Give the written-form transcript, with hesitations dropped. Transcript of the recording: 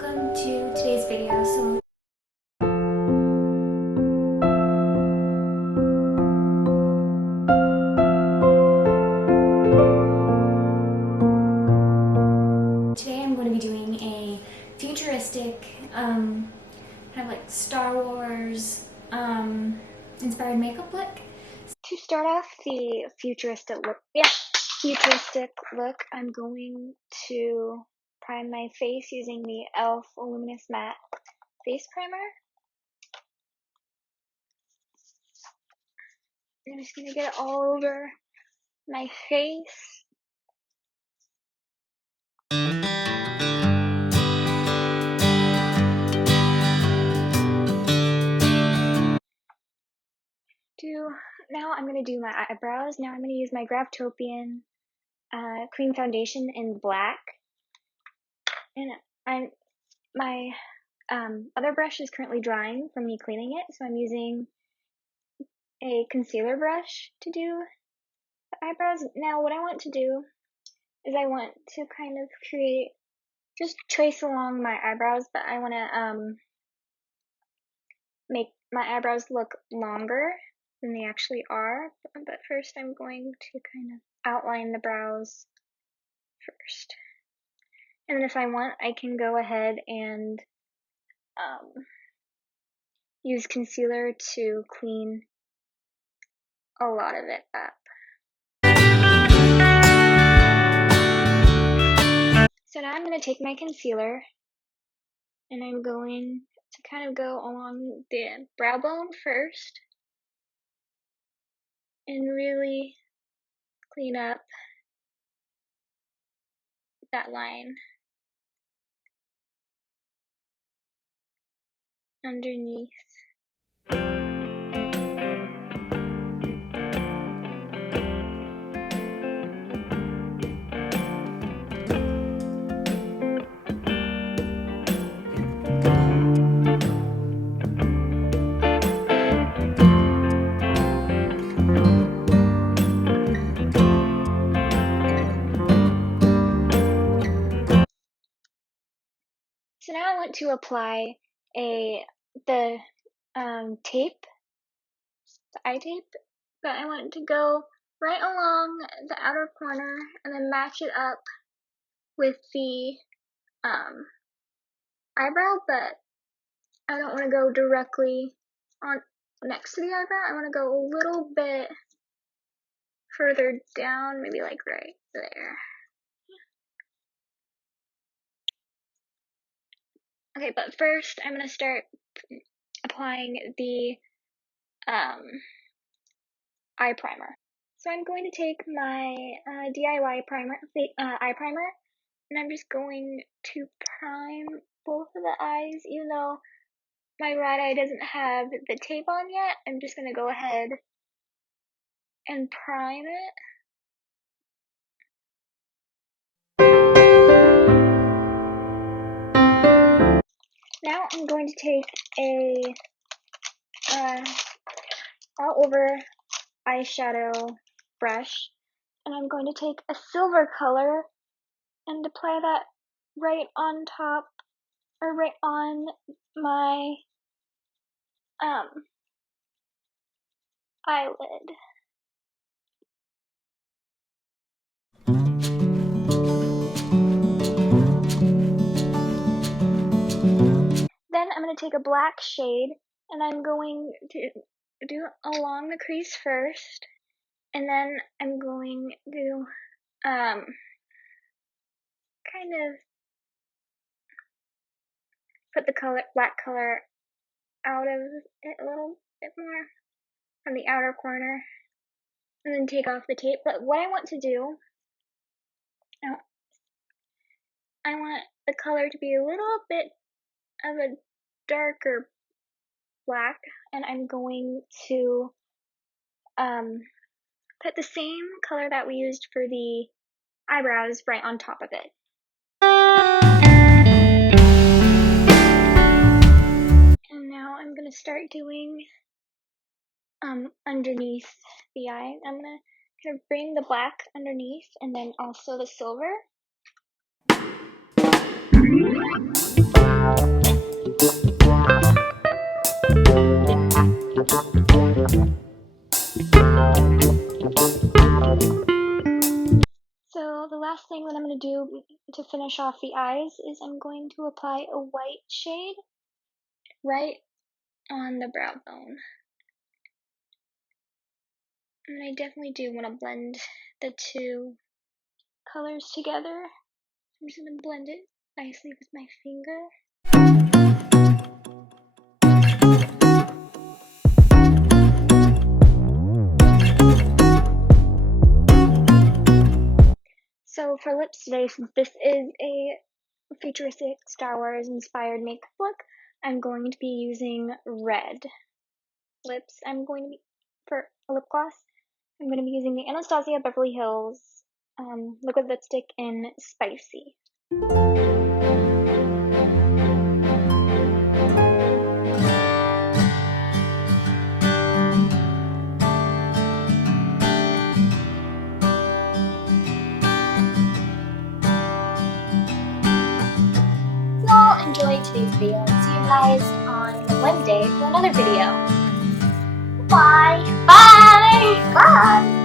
welcome to today's video. Today I'm going to be doing a futuristic, kind of like Star Wars inspired makeup look. To start off the futuristic look, I'm going to prime my face using the e.l.f. Luminous Matte Face Primer. I'm just going to get it all over my face. Now I'm going to do my eyebrows. Now I'm going to use my Gravtopian cream foundation in black. And my other brush is currently drying from me cleaning it, so I'm using a concealer brush to do the eyebrows. Now what I want to do is I want to kind of just trace along my eyebrows, but I want to make my eyebrows look longer than they actually are. But first I'm going to kind of outline the brows first. And then if I want, I can go ahead and use concealer to clean a lot of it up. So now I'm going to take my concealer and I'm going to kind of go along the brow bone first and really clean up that line underneath. So now I want to apply the tape, the eye tape, but I want to go right along the outer corner and then match it up with the eyebrow, but I don't want to go directly on next to the eyebrow. I want to go a little bit further down, maybe like right there. Okay, but first I'm going to start applying the eye primer. So I'm going to take my DIY primer, eye primer, and I'm just going to prime both of the eyes. Even though my right eye doesn't have the tape on yet, I'm just going to go ahead and prime it. Now I'm going to take a all over eyeshadow brush, and I'm going to take a silver color and apply that right on top, or right on my eyelid. Then I'm going to take a black shade and I'm going to do along the crease first, and then I'm going to kind of put the black color out of it a little bit more from the outer corner, and then take off the tape. But what I want to do, I want the color to be a little bit of a darker black, and I'm going to put the same color that we used for the eyebrows right on top of it. And now I'm going to start doing underneath the eye. I'm going to kind of bring the black underneath and then also the silver. finish off the eyes is I'm going to apply a white shade right on the brow bone. And I definitely do want to blend the two colors together. I'm just going to blend it nicely with my finger. So for lips today, since this is a futuristic Star Wars inspired makeup look, I'm going to be using red lips. For a lip gloss, I'm going to be using the Anastasia Beverly Hills liquid lipstick in Spicy. If you all enjoyed today's video, see you guys on Wednesday for another video. Bye! Bye! Bye!